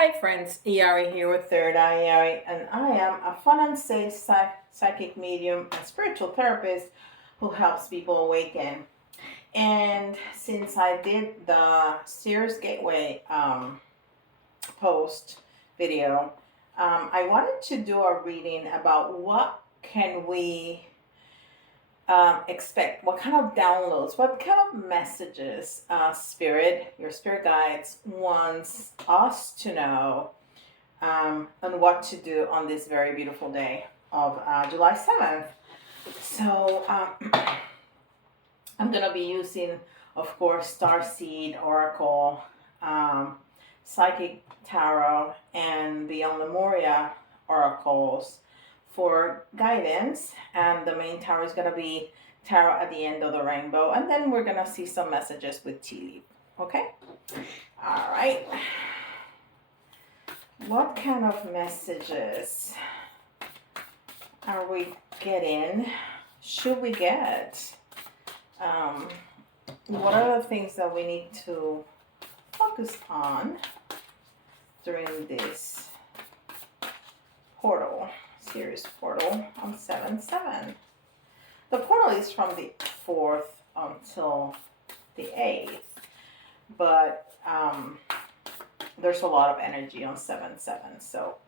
Hi friends, Iari here with Third Eye Iari, and I am a fun and safe psychic medium and spiritual therapist who helps people awaken. And since I did the Sears Gateway post video, I wanted to do a reading about what can we expect, what kind of downloads, what kind of messages your spirit guides wants us to know on what to do on this very beautiful day of July 7th. So I'm going to be using, of course, Starseed, Oracle, Psychic Tarot, and Beyond Lemuria oracles for guidance. And the main tarot is going to be Tarot at the End of the Rainbow. And then we're going to see some messages with tea leaf. Okay? All right. What kind of messages are we getting? Should we get? What are the things that we need to focus on during this portal, series portal on 7/7? The portal is from the 4th until the 8th, but there's a lot of energy on 7/7. So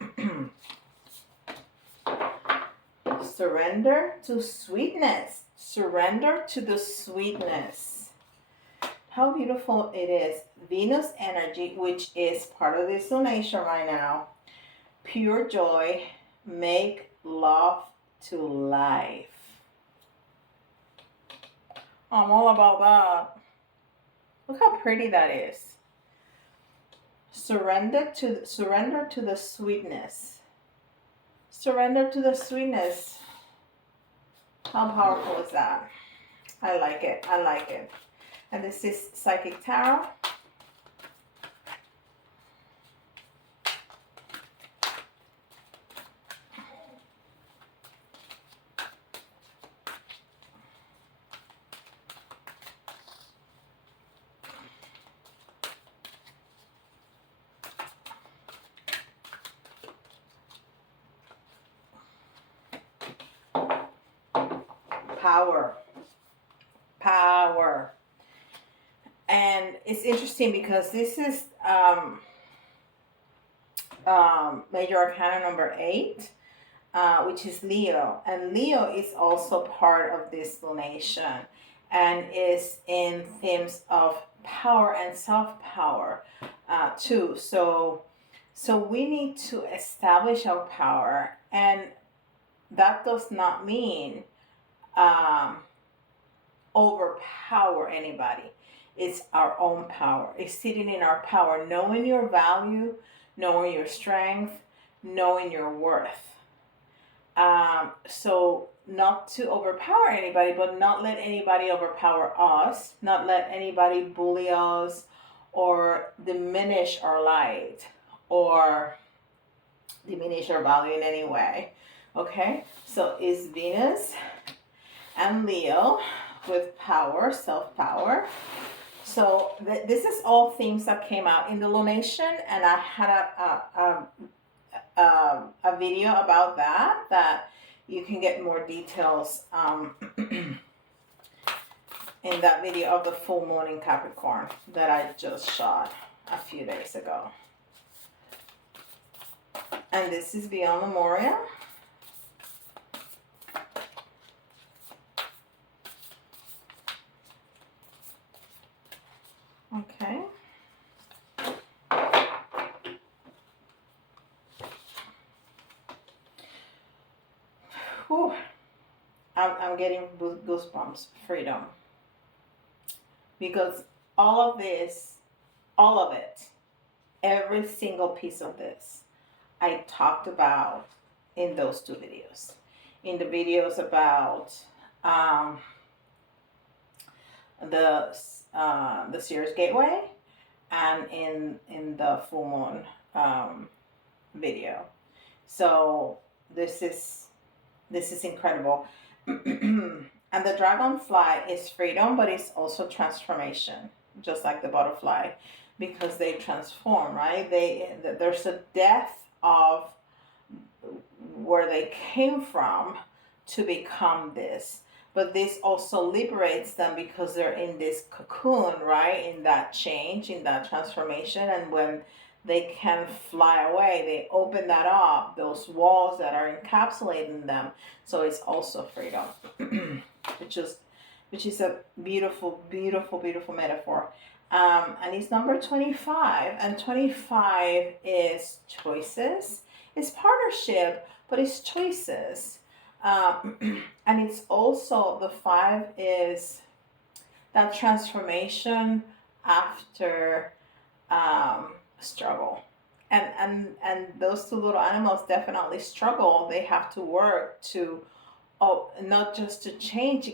surrender to sweetness. Surrender to the sweetness. How beautiful it is. Venus energy, which is part of this lunation right now. Pure joy. Make love to life. I'm all about that. Look how pretty that is. Surrender to the sweetness. Surrender to the sweetness. How powerful is that? I like it. I like it. And this is Psychic Tarot. Power. And it's interesting because this is Major Arcana number 8, which is Leo. And Leo is also part of this lunation and is in themes of power and self-power too. So we need to establish our power, and that does not mean overpower anybody. It's our own power. It's sitting in our power, knowing your value, knowing your strength, knowing your worth. So not to overpower anybody, but not let anybody overpower us, not let anybody bully us or diminish our light or diminish our value in any way. Okay, so it's Venus and Leo with power, self-power. So this is all themes that came out in the lunation, and I had a video about that you can get more details in that video of the full moon in Capricorn that I just shot a few days ago. And this is Beyond Lemuria. Okay. Whew. I'm getting goosebumps. Freedom. Because all of it, every single piece of this, I talked about in those 2 videos. In the videos about the Sears Gateway, and in the full moon video. So this is incredible. And the dragonfly is freedom, but it's also transformation, just like the butterfly. because they transform, right? There's a death of where they came from to become this. But this also liberates them because they're in this cocoon, right? In that change, in that transformation. And when they can fly away, they open that up, those walls that are encapsulating them. So it's also freedom, which is which is a beautiful, beautiful, beautiful metaphor. And it's number 25, and 25 is choices. It's partnership, but it's choices. And it's also the 5 is that transformation after struggle. And those two little animals definitely struggle. They have to work to, not just to change.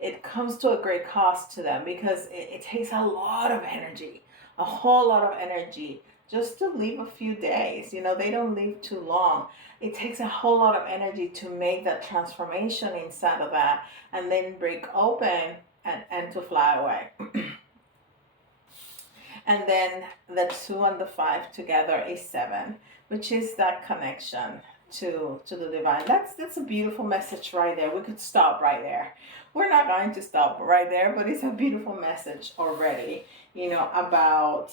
It comes to a great cost to them because it takes a lot of energy, a whole lot of energy, just to live a few days. They don't live too long. It takes a whole lot of energy to make that transformation inside of that and then break open and to fly away. And then the 2 and the 5 together is 7, which is that connection to the divine. That's a beautiful message right there. We could stop right there. We're not going to stop right there, but it's a beautiful message already, about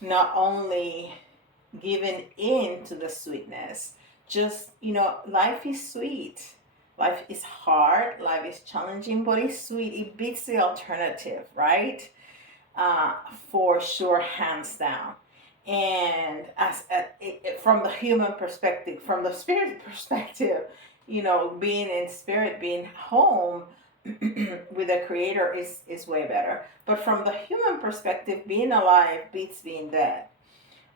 not only giving in to the sweetness, just, life is sweet. Life is hard, life is challenging, but it's sweet. It beats the alternative, right? For sure, hands down. And from the human perspective, from the spirit perspective, being in spirit, being home with the creator is way better. But from the human perspective, being alive beats being dead.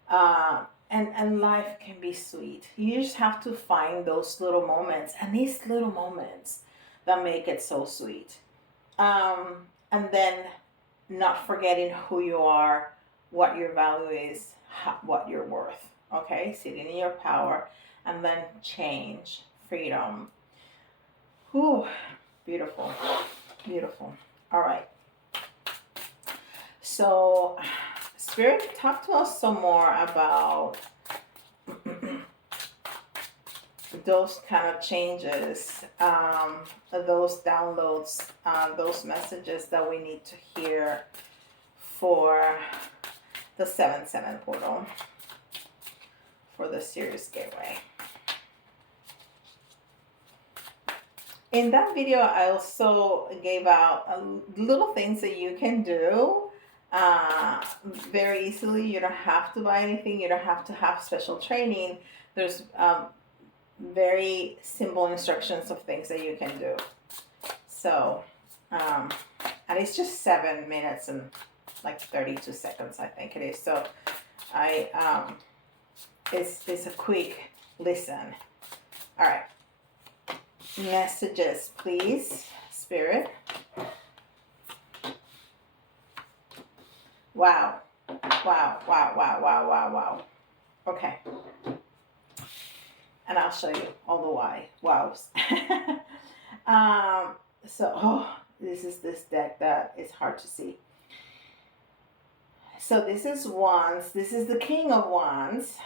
And life can be sweet. You just have to find those little moments, and these little moments that make it so sweet. And then not forgetting who you are, what your value is, what you're worth. Okay, sitting in your power, and then change, freedom. Whew, beautiful, beautiful. All right. So, Spirit, talk to us some more about those kind of changes, those downloads, those messages that we need to hear for the 7/7 portal, for the Sirius Gateway. In that video, I also gave out little things that you can do very easily. You don't have to buy anything. You don't have to have special training. There's very simple instructions of things that you can do. So, and it's just 7 minutes and like 32 seconds, I think it is. So, it's a quick listen. All right. Messages, please, Spirit. Wow. Wow, wow, wow, wow, wow, wow. Okay. And I'll show you all the wows. So, this is this deck that is hard to see. So this is Wands. This is the King of Wands,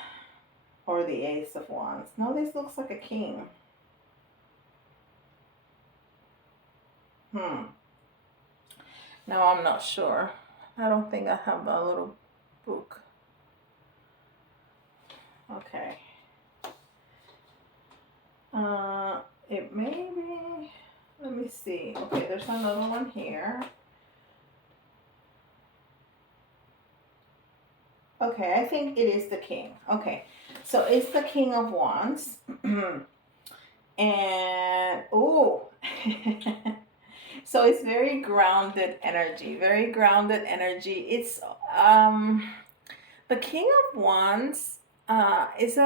or the Ace of Wands. No, this looks like a king. No, I'm not sure. I don't think I have a little book. Okay. It may be. Let me see. Okay, there's another one here. Okay, I think it is the king. Okay, so it's the King of Wands. And, oh. So it's very grounded energy, very grounded energy. It's the King of Wands is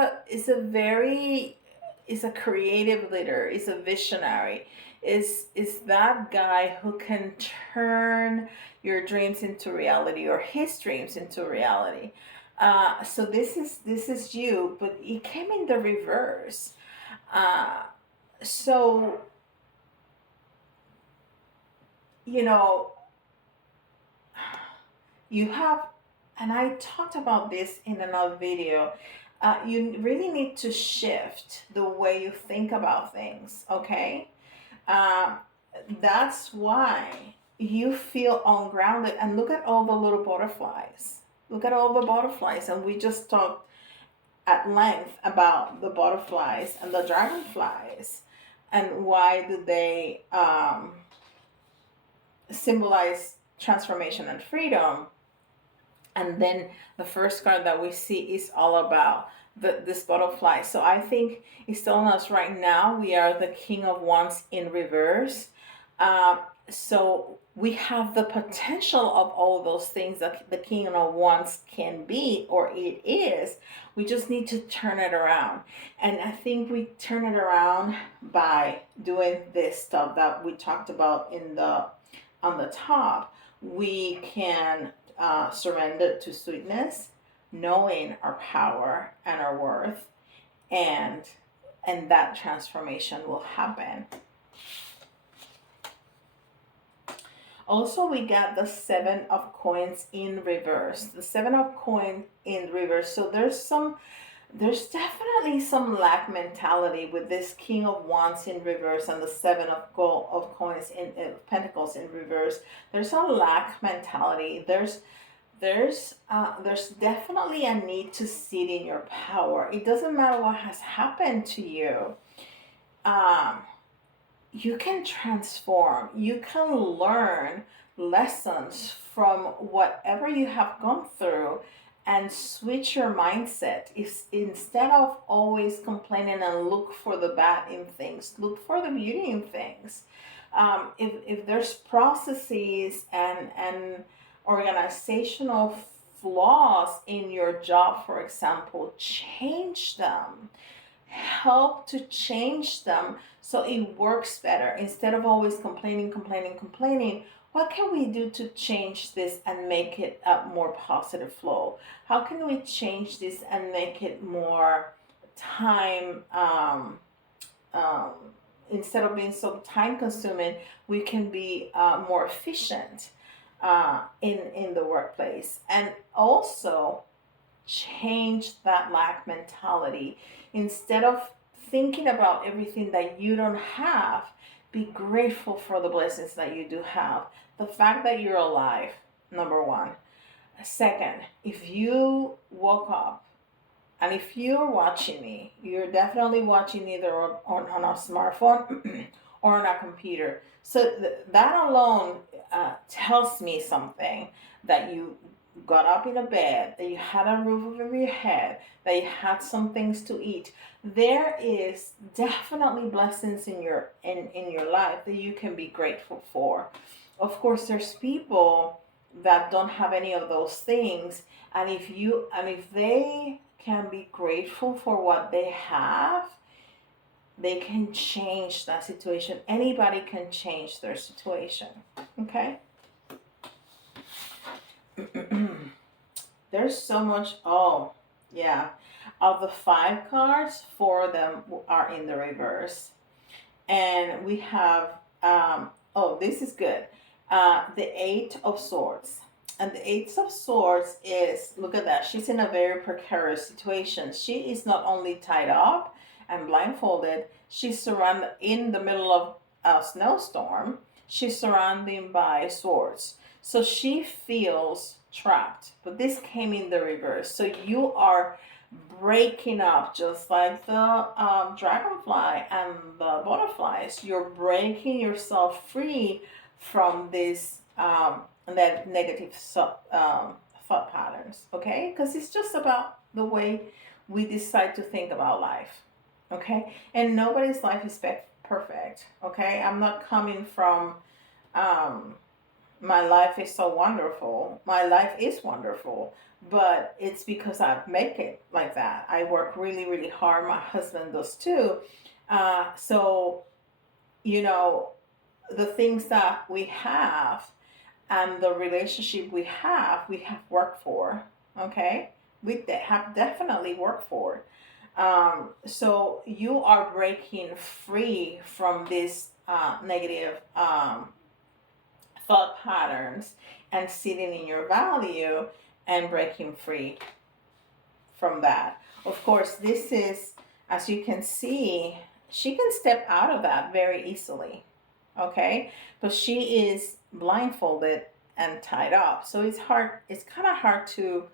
a creative leader, is a visionary, is that guy who can turn your dreams into reality, or his dreams into reality. So this is you, but it came in the reverse. So You have, and I talked about this in another video, you really need to shift the way you think about things, okay? Um, that's why you feel ungrounded. And look at all the little butterflies. Look at all the butterflies. And we just talked at length about the butterflies and the dragonflies and why do they symbolize transformation and freedom. And then the first card that we see is all about this butterfly. So I think it's telling us right now we are the King of Wands in reverse. Um, so we have the potential of all those things that the King of Wands can be, or it is. We just need to turn it around. And I think we turn it around by doing this stuff that we talked about in the on the top. We can surrender to sweetness, knowing our power and our worth, and that transformation will happen. Also, we got the Seven of Coins in reverse. The Seven of Coins in reverse. So there's definitely some lack mentality with this King of Wands in reverse and the Seven of Coins in Pentacles in reverse. There's a lack mentality. There's definitely a need to sit in your power. It doesn't matter what has happened to you. You can transform. You can learn lessons from whatever you have gone through and switch your mindset. If instead of always complaining and look for the bad in things, look for the beauty in things. If there's processes and organizational flaws in your job, for example, change them. Help to change them so it works better. Instead of always complaining, what can we do to change this and make it a more positive flow? How can we change this and make it more time, instead of being so time consuming, we can be more efficient in the workplace. And also change that lack mentality. Instead of thinking about everything that you don't have, be grateful for the blessings that you do have. The fact that you're alive, number one. Second, if you woke up and if you're watching me, you're definitely watching either on a smartphone or on a computer. So that alone tells me something, that you got up in a bed, that you had a roof over your head, that you had some things to eat. There is definitely blessings in your life that you can be grateful for. Of course, there's people that don't have any of those things, and if they can be grateful for what they have, they can change that situation. Anybody can change their situation. Okay? There's so much. Oh, yeah. Of the 5 cards, 4 of them are in the reverse. And we have, oh, this is good. The 8 of Swords. And the 8 of Swords is, look at that, she's in a very precarious situation. She is not only tied up and blindfolded, she's surrounded in the middle of a snowstorm. She's surrounded by swords. So she feels trapped. But this came in the reverse. So you are breaking up, just like the dragonfly and the butterflies. You're breaking yourself free from this negative thought patterns, okay? Because it's just about the way we decide to think about life, okay? And nobody's life is perfect, okay? I'm not coming from my life is so wonderful. My life is wonderful, but it's because I make it like that. I work really, really hard. My husband does too. So, you know, the things that we have and the relationship we have worked for, okay? We have definitely worked for. So you are breaking free from this negative thought patterns and sitting in your value and breaking free from that. Of course, this is, as you can see, she can step out of that very easily. Okay, but she is blindfolded and tied up, so it's hard, it's kind of hard to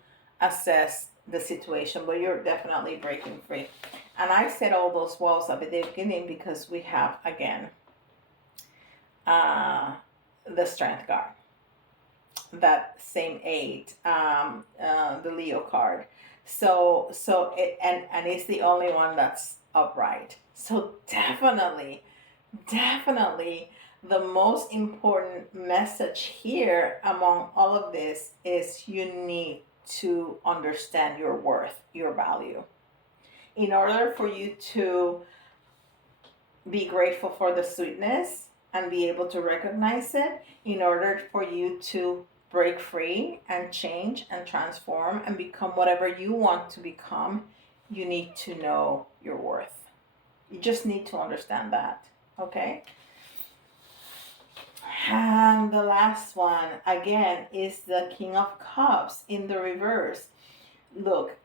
assess the situation, but you're definitely breaking free. And I said all those walls at the beginning because we have again uh, the strength card, that same eight, the Leo card. So it, and it's the only one that's upright. So definitely the most important message here among all of this is you need to understand your worth, your value. In order for you to be grateful for the sweetness and be able to recognize it, in order for you to break free and change and transform and become whatever you want to become, you need to know your worth. You just need to understand that. Okay? And the last one, again, is the King of Cups in the reverse. Look.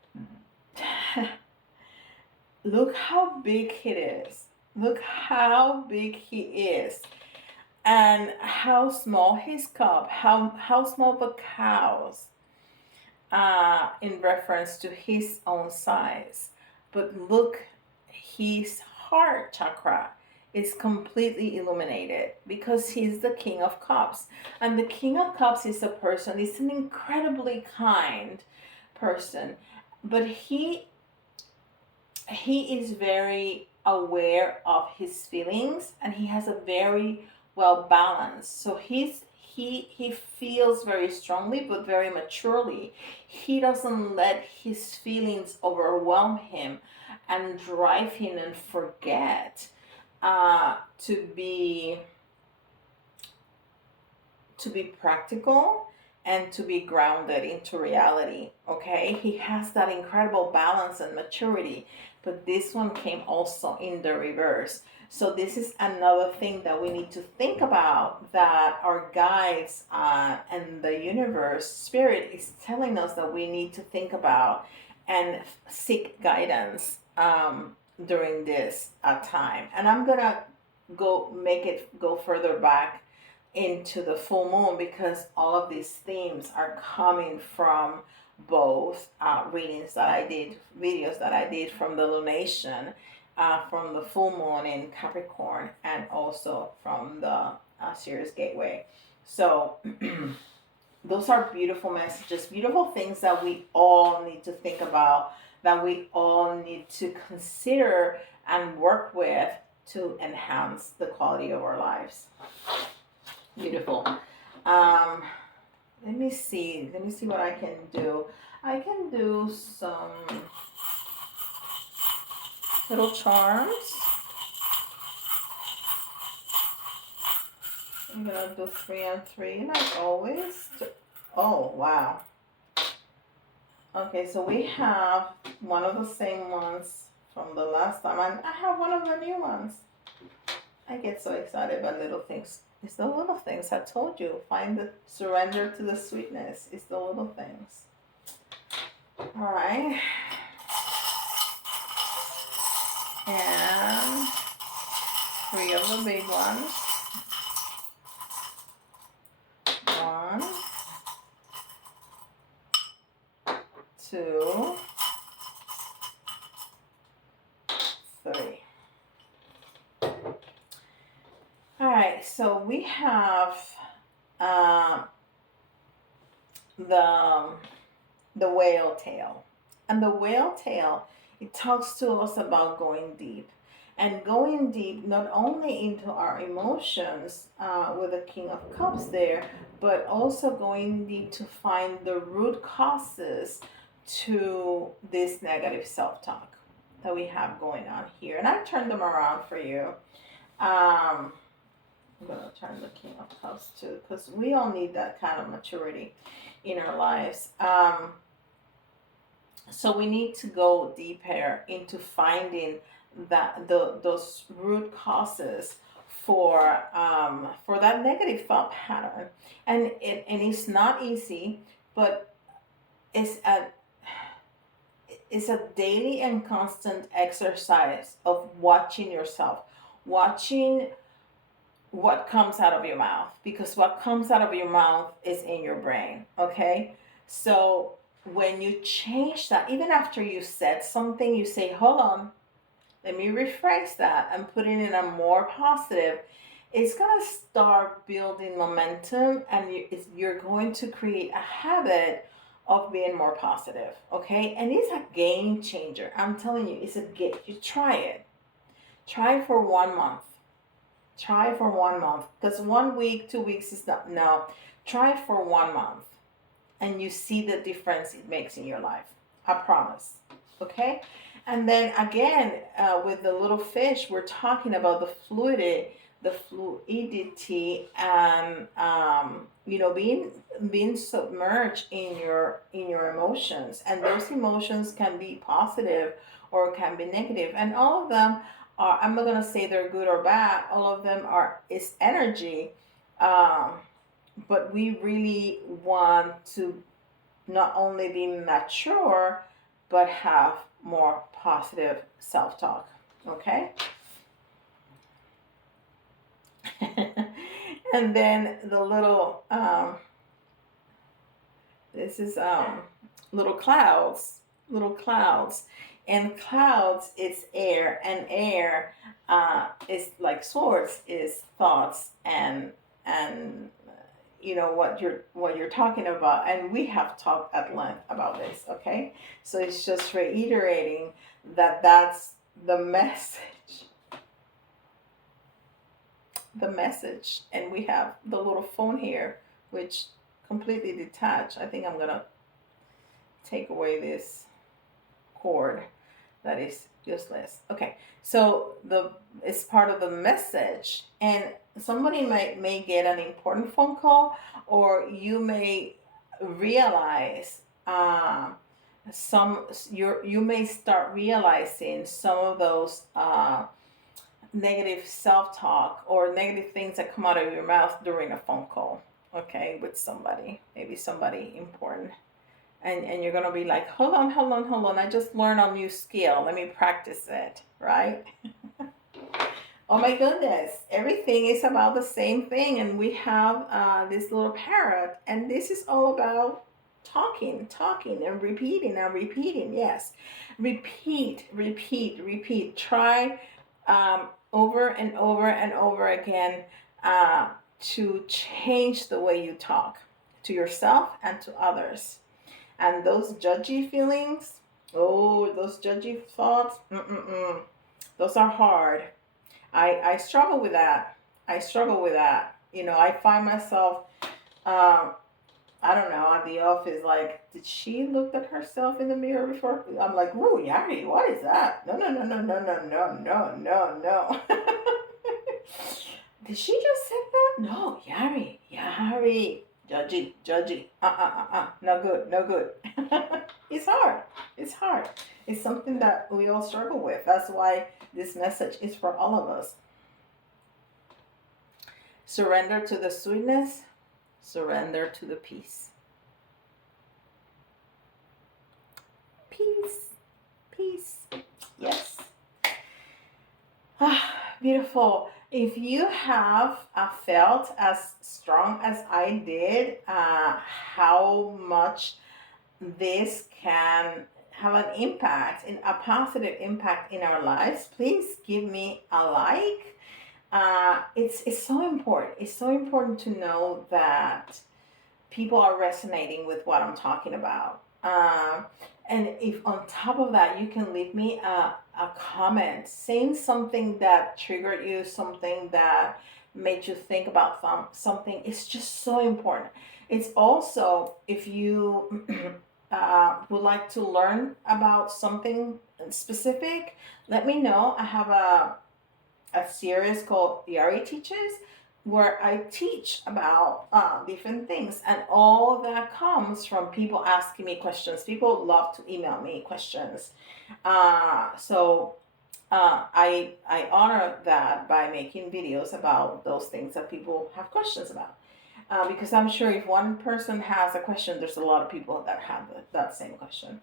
Look how big it is. Look how big he is. And how small his cup, how small the cows, in reference to his own size. But look, his heart chakra is completely illuminated because he's the King of Cups. And the King of Cups is a person, he's an incredibly kind person, but he is very aware of his feelings, and he has a very well balanced. So he feels very strongly but very maturely. He doesn't let his feelings overwhelm him and drive him and forget to be practical and to be grounded into reality. Okay, he has that incredible balance and maturity, but this one came also in the reverse. So this is another thing that we need to think about, that our guides and the universe, spirit, is telling us that we need to think about and seek guidance during this time. And I'm gonna make it go further back into the full moon, because all of these themes are coming from both readings that I did, videos that I did from the lunation, from the full moon in Capricorn, and also from the Sirius Gateway. So those are beautiful messages, beautiful things that we all need to think about, that we all need to consider and work with to enhance the quality of our lives. Beautiful. Let me see what I can do. I can do some little charms. I'm gonna do 3 and 3 like always. Oh wow. Okay, so we have one of the same ones from the last time, and I have one of the new ones. I get so excited by little things. It's the little things. I told you. Find the surrender to the sweetness. It's the little things. All right. And 3 of the big ones. 1, 2, 3. All right, so we have the whale tail, and the whale tail, it talks to us about going deep, and going deep not only into our emotions with the King of Cups there, but also going deep to find the root causes to this negative self-talk that we have going on here. And I turned them around for you. I'm going to turn the King of Cups too, because we all need that kind of maturity in our lives. So we need to go deeper into finding those root causes for that negative thought pattern. And it's not easy, but it's a it's a daily and constant exercise of watching yourself, watching what comes out of your mouth, because what comes out of your mouth is in your brain. Okay, so when you change that, even after you said something, you say, hold on, let me rephrase that and put it in a more positive. It's going to start building momentum, and you're going to create a habit of being more positive. Okay, and it's a game changer. I'm telling you, it's a game. You try it. Try for 1 month. Try for 1 month, because 1 week, 2 weeks is not, no. Try for 1 month, and you see the difference it makes in your life. I promise. Okay? And then again, with the little fish, we're talking about the fluidity, and being submerged in your emotions, and those emotions can be positive or can be negative, and all of them are. I'm not gonna say they're good or bad. All of them are is energy, um, but we really want to not only be mature, but have more positive self talk. Okay? And then the little, this is little clouds, little clouds. And clouds is air, and air is like swords, is thoughts, and what you're talking about, and we have talked at length about this. Okay, so it's just reiterating that that's the message, the message. And we have the little phone here, which completely detached. I think I'm gonna take away this cord that is useless. Okay, so the it's part of the message, and somebody may get an important phone call, or you may realize you may start realizing some of those negative self-talk or negative things that come out of your mouth during a phone call. Okay, with somebody, maybe somebody important, and you're gonna be like, hold on, hold on, hold on, I just learned a new skill, let me practice it, right? Oh my goodness, everything is about the same thing, and we have this little parrot, and this is all about talking and repeating. Yes, repeat, repeat, repeat. Try over and over and over again to change the way you talk to yourself and to others. And those judgy feelings, oh, those judgy thoughts, those are hard. I struggle with that. I struggle with that. I find myself, um, I don't know, at the office, like, did she look at herself in the mirror before? I'm like, ooh, Yari, what is that? No, no, no, no, no, no, no, no, no, no. Did she just say that? No, Yari, Yari. Judgy, judgy. No good, no good. It's hard. It's hard. It's something that we all struggle with. That's why this message is for all of us. Surrender to the sweetness, surrender to the peace. Peace, peace. Yes. Beautiful. If you have felt as strong as I did, how much this can have an impact, in a positive impact in our lives, please give me a like. It's so important. It's so important to know that people are resonating with what I'm talking about. And if on top of that, you can leave me a comment saying something that triggered you, something that made you think about something, it's just so important. It's also, if you would like to learn about something specific, let me know. I have a series called Yari Teaches, where I teach about different things, and all that comes from people asking me questions. People love to email me questions. So I honor that by making videos about those things that people have questions about. Because I'm sure if one person has a question, there's a lot of people that have that same question.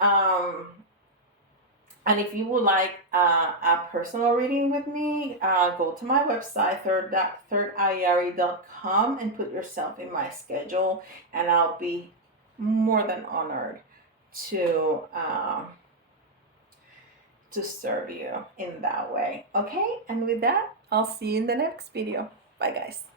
Um, and if you would like a personal reading with me, go to my website, thirdeyari.com, and put yourself in my schedule, and I'll be more than honored to serve you in that way. Okay, and with that, I'll see you in the next video. Bye, guys.